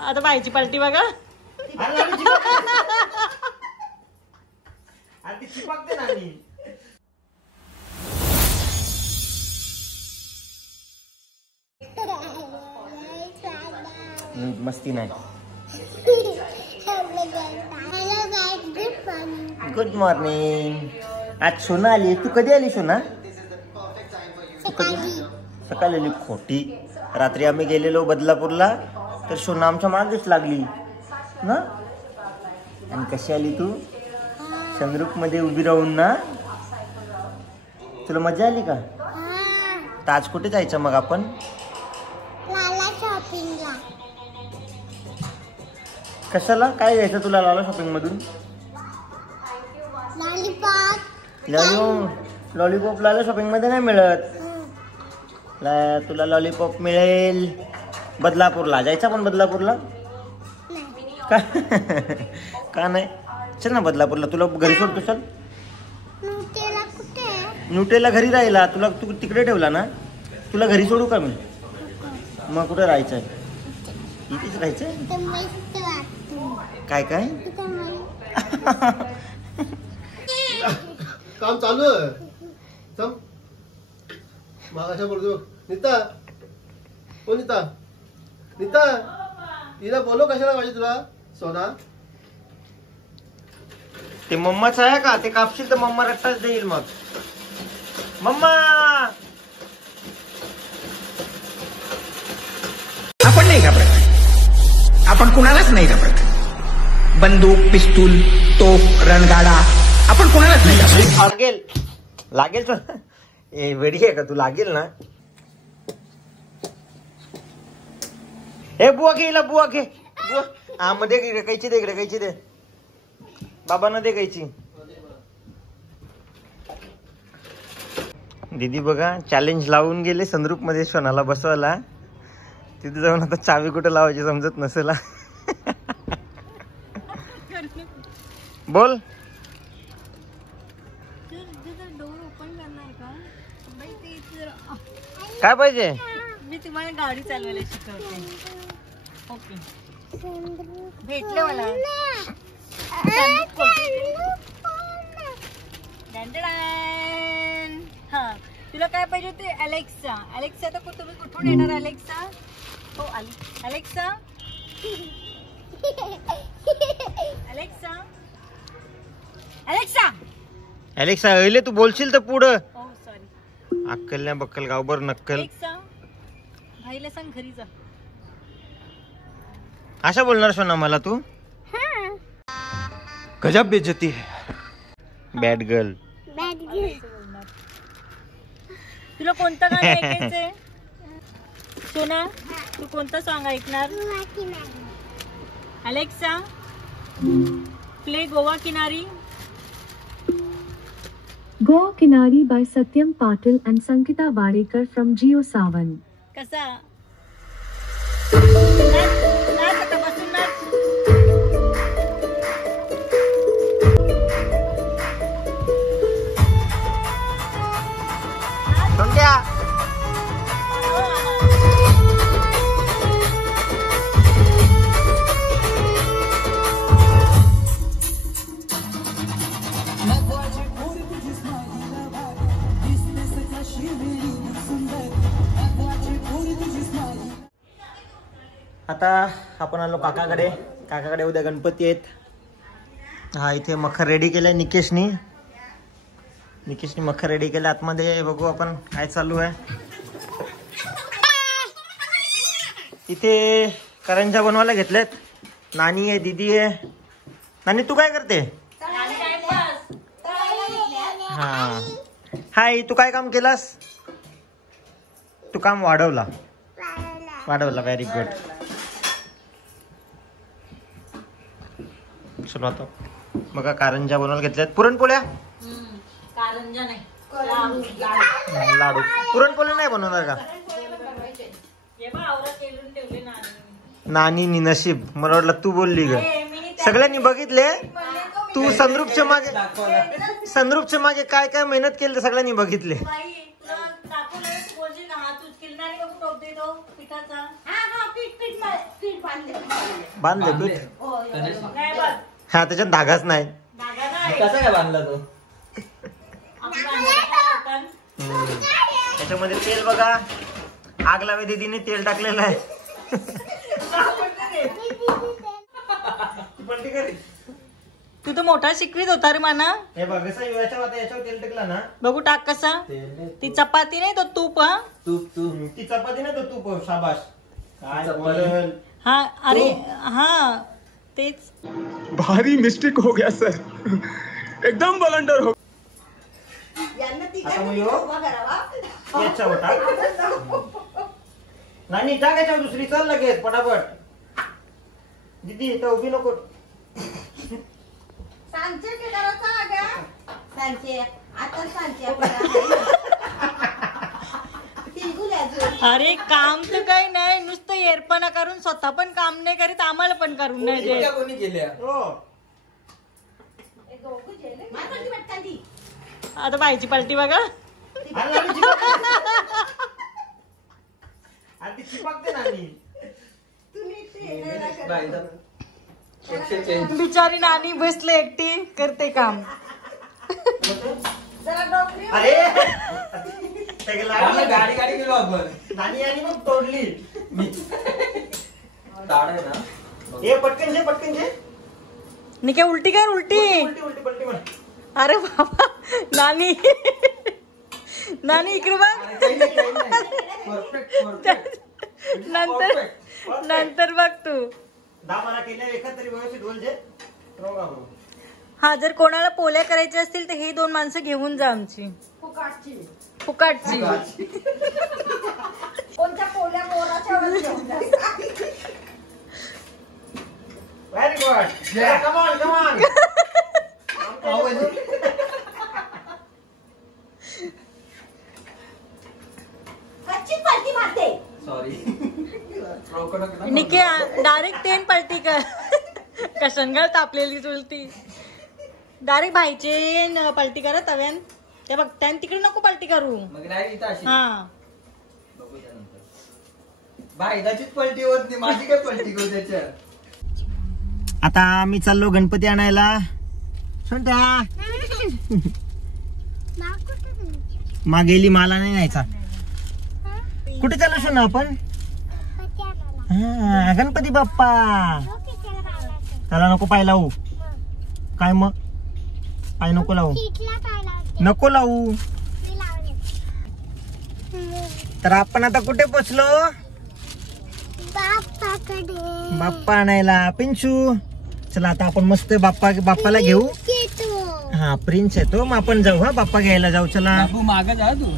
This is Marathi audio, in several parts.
आता बाईची पलटी बघा. मस्ती नाही. Good morning. आज सोना आली. तू कधी आली सोना? सकाळी आली. खोटी. रात्री आम्ही गेलेलो बदलापूरला तर सोना आमच्या मागेच लागली ना. आणि कशी आली तू? सनरूफ मध्ये उभी राहून ना. तुला मजा आली का? तर आज कुठे जायचं मग आपण? कशाला? काय घ्यायचं तुला लाला शॉपिंग मधून? लॉलीपॉप लाला शॉपिंग मध्ये नाही मिळत. तुला लॉलीपॉप मिळेल बदलापूरला. जायचं पण बदलापूरला का? का नाही? चल ना बदलापूरला. तुला घरी सोडतो. चल. न्यूटेला घरी राहिला. तुला तू तिकडे ठेवला ना. तुला घरी सोडू का मी? मग कुठे राहायचंय? इथेच राहायचंय. काय काय काम चालू आहे. मागाच्या बोलतो नीता. ओ नीता. नीता तिला बोलो कशाला पाहिजे तुला सोना? ते मम्माच आहे का? ते कापशील तर मम्मा रट्टाच देईल मग. मम्मा आपण नाही घाबरत. आपण कुणालाच नाही घाबरत. बंदूक, पिस्तूल, तोफ, रणगाडा आपण कुणालाच नाही घाबरत. लागेल लागेल तर वेडी आहे का तू? लागेल ना. ए बुवा घे. बुवा घे. बुवा हा मध्ये कैची दे. कैची दे. बाबांना दे कैची. दीदी बघा चॅलेंज लावून गेले सनरूफ मध्ये सोनाला बसवायला. तिथे जाऊन आता चावी कुठे लावायची समजत नसेल. बोल. काय पाहिजे? मी तुम्हाला गाडी चालवायला शिकवते. ओके भेटले मला. हा तुला काय पाहिजे होते? अलेक्सा. अलेक्सा तर तुम्ही कुठून येणार? अलेक्सा हो आली. अलेक्सा. अलेक्सा. अलेक्सा. अलेक्सा अहिले तू बोलशील तर पुढं. हो सॉरी. अक्कल नाही बक्कल गावभर नक्कल. अलेक्सा भाईला सांग घरी जा. अशा बोलणार सोना मला तू? गजब बेइज्जती है. Bad girl. तुला कोणतं गाणं ऐकायचंय सोना? तू कोणतं सॉन्ग ऐकणार? अलेक्सा प्ले गोवा किनारी. Goa Kinari by Satyam Patil and Sankita Wadekar from Jio Savan. कसा? नाच आता बसून नाच. सोन्या आता आपण आलो काकाकडे. काकाकडे उद्या गणपती आहेत. हा इथे मखर रेडी केलंय निकेशनी. मखर रेडी केलं. आतमध्ये बघू आपण काय चालू आहे. इथे करंजा बनवायला घेतल्यात. नानी आहे, दीदी आहे. नानी तू काय करते? हा हाय. तू काय काम केलास? तू काम वाढवला. Very good. चलो आता बघा कारंजा बनवायला घेतल्यात. पुरणपोळ्या कारंजा नाही लाडू. पुरणपोळ्या नाही बनवणार का? नानी नशीब. मला वाटलं तू बोलली ग. सगळ्यांनी बघितले. तू सनरूफच्या मागे काय काय मेहनत केली सगळ्यांनी बघितले. बघू टोप दे तो पिठाचा. बांधले पीठ नाही बघ. हा त्याच्यात धागाच नाही. धागा नाही. कसा काय बांधला तो? आपण बांधलं. त्याच्यामध्ये तेल बघा. आग लावे दीदीने तेल टाकलेलं आहे. पलटी कर. तू तर मोठा शिकवीत होता रे माना. हे बघ कसं याच्यावर तेल टाकला ना. बघू टाक कसा. ती चपाती नाही तो तूप. हा तूप ती चपाती ना तो तूप. शाबाश. काय चपाती. बोलल. हा अरे हा तेच. भारी मिस्टेक हो गया सर, एकदम बलंडर हो. आता मग ह्यो याच्यावर टाक. नानी टाक याच्यावर दुसरी. चल लगेच पटापट. दीदी इथं उभी नको. अरे काम तर काही नाही, नुसतं येरपणा करून स्वतः पण काम नाही करीत, आम्हाला पण करून नाही देत. कोणी केल्या? हो. आता बाईची पलटी बघा. आणि ती चिपकते नानी. बिचारी नानी बसले एकटी करते काम. अरे गाडी गाडी गेलो आपण. नानी आणि मग तोडली. ताड आहे ना. हे पटकन जे पटकन जे. निके उलटी कर उलटी. उलटी उलटी पलटी म्हण. अरे बाबा नानी नानी इकडे बघ. नंतर नंतर बघ तू. 10 मला केल्या एकत्र व्यवस्थित बोलजे. हा जर कोणाला पोल्या करायच्या असतील तर हे 2 माणसं घेऊन जा आमची. फुकाटची. कोणत्या पोल्या मोराच्या वर घेऊन जा. Very good. Come on come on. कच्ची पलटी मारते. सॉरी. निके डायरेक्ट 10 पलटी कर. कशनगळ तापलेली चुलती. डायरेक्ट भाईचे पलटी करा तव्यान. ते बघ त्यान तिकडे नको पलटी करू. मग नाही इथं अशी. हा बघू त्यानंतर. बायदाचीच पलटी होत नाही, माझी काय पलटी करू त्याच्यात. आता आम्ही चाललो गणपती आणायला. सोंट्या गेली मला नाही न्यायचा. कुठे चाललो सोना आपण? हा गणपती बाप्पा. त्याला नको पाय लावू. काय मग पाय नको लावू. नको लावू. तर आपण आता कुठे पोचलो? बाप्पा आणायला. पिंचू चला आता आपण मस्त बाप्पाला घेऊ. हा प्रिन्स येतो मग आपण जाऊ. हा बाप्पा घ्यायला जाऊ. चला बाबू मागे जा तू.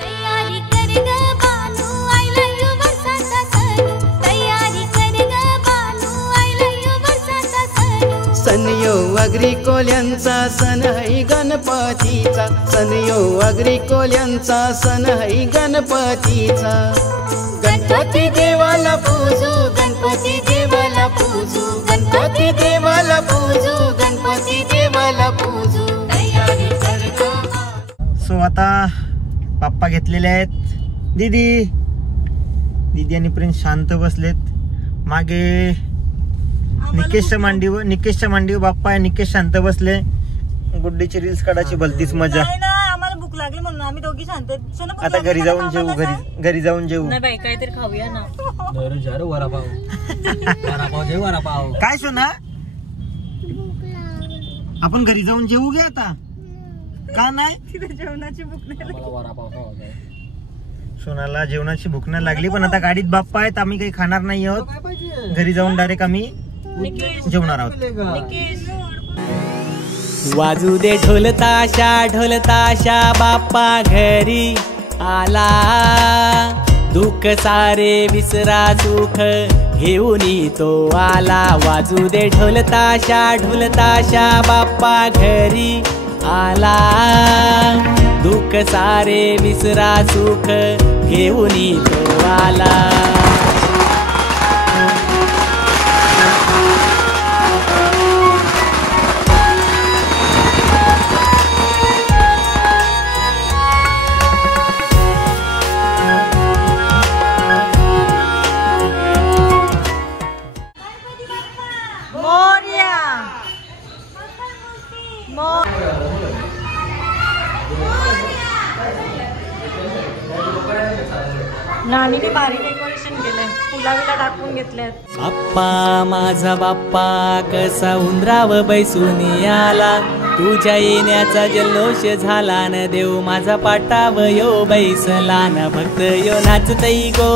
तयारी कर ग बालू, आय लव्ह यू वर्षाचा सण. तयारी कर ग बालू, आय लव्ह यू वर्षाचा सण. सनयो अग्री कोल्यांचा सण है गणपतीचा. सनयो अग्री कोल्यांचा सण है गणपतीचा. गणपती देवाला पूजू, गणपती देवाला पूजू, गणपती देवाला पूजू, गणपती देवाला पूजू. तयारी कर ग. सो आता बाप्पा घेतलेले आहेत. दीदी आणि प्रिन्स शांत बसलेत. मागे निकेशच्या मांडीवर बाप्पा आहे. निकेश शांत बसले. गुड्डीची रील्स काढायची भलतीच मजा. आम्हाला भूक लागली म्हणून आम्ही दोघी शांत. आता घरी जाऊन जेवू. घरी जाऊन जेवू. नाही बाई काहीतरी खाऊया ना. वरापाव. वरापाव जे वरापाव. काय सोना आपण घरी जाऊन जेवू घे आता. का नाही? जेवणाची भूक नाही. मला वरापाव खावा. सोनाला जेवणाची भूक नाही लागली पण आता गाडीत बाप्पा आहेत. आम्ही काही खाणार नाही आहोत. काय पाहिजे? घरी जाऊन डायरेक्ट आम्ही जेवणार आहोत. वाजू दे ढोल ताशा बाप्पा घरी आला. दुःख सारे विसरा सुख घेऊन तो आला. वाजू दे ढोल ताशा बाप्पा घरी आला. दुःख सारे विसरा सुख घेऊन तो आला. नानीने भारी डेकोरेशन केलंय, फुला विला टाकून घेतल्यात. बाप्पा माझा बाप्पा कसा उंदराव बैसून आला, तुझ्या येण्याचा जल्लोष झाला न, देव माझा पाटाव यो बैसला न, भक्त यो नाचतई गो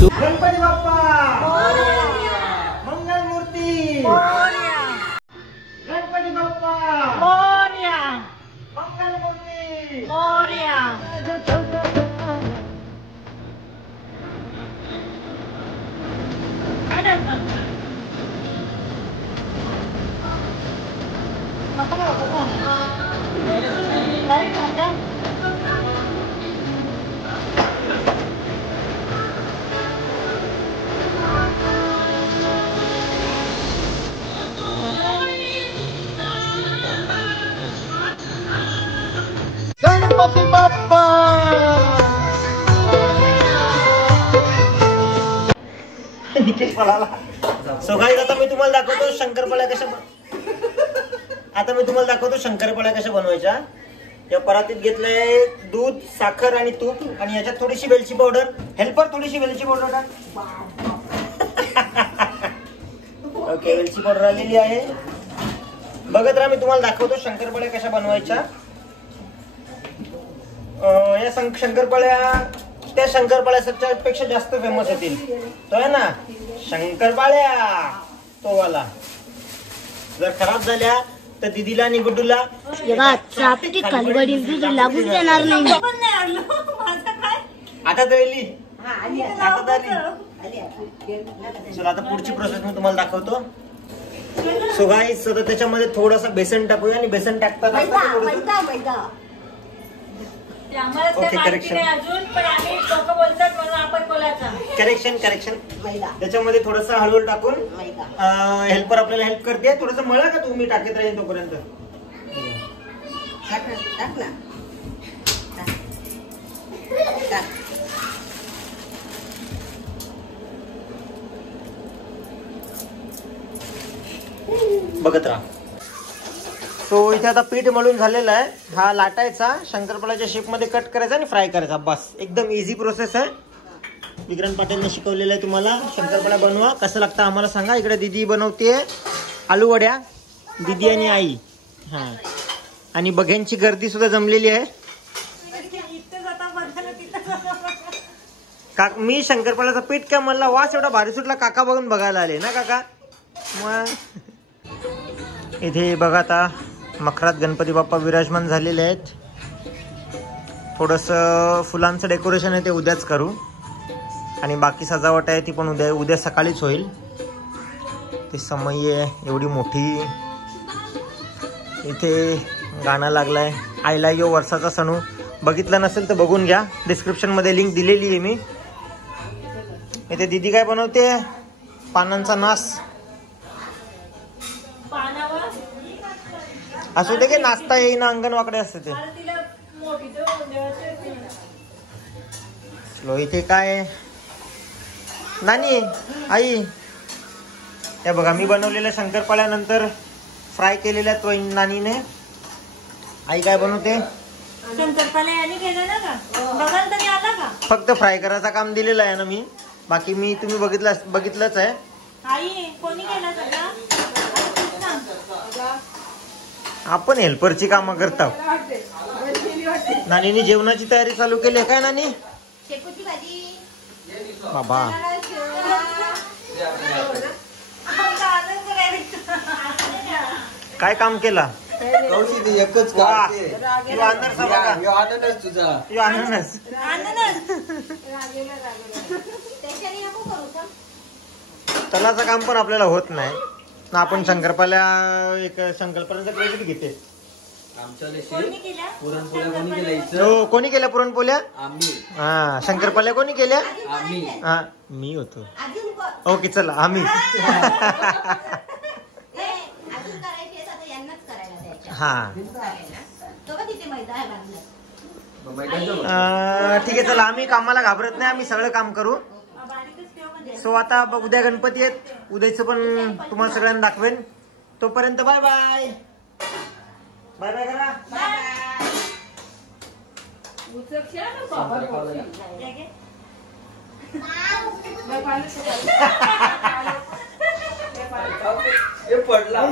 तू. गणपती बाप्पा मंगल मूर्ती, गणपती बाप्पा मंगल मूर्ती. गणपती बाप्पा सो गाईज आता मी तुम्हाला दाखवतो शंकरपाळ्या कशा बनवायच्या. या परातीत घेतलंय दूध, साखर आणि तूप, आणि याच्यात थोडीशी वेलची पावडर. हेल्पर थोडीशी वेलची पावडर टाक. ओके, वेलची पावडर आलेली आहे. बघत राहा, मी तुम्हाला दाखवतो शंकरपाळ्या कशा बनवायच्या. या शंकरपाळ्या त्या शंकरपाळ्या पेक्षा जास्त फेमस होतील. तो आहे ना शंकरपाळ्या, तो वाला. जर खराब झाल्या तर दिदीला आणि गुड्डूला लागूच देणार नाही. आता तरी चला, आता पुढची प्रोसेस मी तुम्हाला दाखवतो. सो गाईस, आता त्याच्यामध्ये थोडासा बेसन टाकूया, आणि बेसन टाकताना ओके, करेक्शन त्याच्यामध्ये थोडंसं हळूहळू टाकून हेल्पर आपल्याला हेल्प करते. थोडंसं मळा का तुम्ही टाकत राहील तोपर्यंत. बघत राहा. सो इथे आता पीठ मळून झालेलं आहे. हा लाटायचा, शंकरपाळ्याच्या शेप मध्ये कट करायचा आणि फ्राय करायचा. बस, एकदम इझी प्रोसेस आहे. विक्रांत पाटीलने शिकवलेलं आहे तुम्हाला. शंकरपाळ्या बनवा, कसं लागतं आम्हाला सांगा. इकडे दीदी बनवते आलू वड्या, दीदी आणि आई. हा, आणि बघ्यांची गर्दी सुद्धा जमलेली आहे. मी शंकरपाळ्याचा पीठ काय म्हणला, वास एवढा भारी सुटला, काका बघून बघायला आले ना काका. मग इथे बघा, आता मखरात गणपती बाप्पा विराजमान झालेले आहेत. थोडंसं फुलांचं डेकोरेशन आहे ते उद्याच करू, आणि बाकी सजावट आहे ती पण उद्या सकाळीच होईल. ते समय आहे एवढी मोठी. इथे गाणं लागलंय, आयला यो वर्षाचा सणू. बघितलं नसेल तर बघून घ्या, डिस्क्रिप्शनमध्ये लिंक दिलेली आहे मी. इथे दीदी काय बनवते, पानांचा नास. असू दे की नाचता येईन, अंगणवाकडे असते ते. चलो, इथे काय नानी आई, त्या बघा मी बनवलेल्या शंकरपाळ्यानंतर फ्राय केलेल्या तो नानीने. आई काय बनवते, फक्त फ्राय करायचं काम दिलेलं आहे ना मी. बाकी मी तुम्ही बघितलंच आहे. आपण हेल्परची कामं करतो. नानीने जेवणाची तयारी चालू केली आहे काय नानी? बाबा काय काम केला? एकच तलाचं काम पण आपल्याला होत नाही ना. आपण शंकरपाळ्याचं क्रेडिट घेते. कोणी केल्या पुरणपोळ्या? हा, शंकरपाळ्या कोणी केल्या? हा, मी होतो. ओके, चला आम्ही. हा, ठीक आहे, चला आम्ही कामाला घाबरत नाही, आम्ही सगळं काम करू. सो आता उद्या गणपती आहेत, उद्याचं पण तुम्हाला सगळ्यांना दाखवेन. तोपर्यंत बाय बाय. बाय बाय करा. हे पडला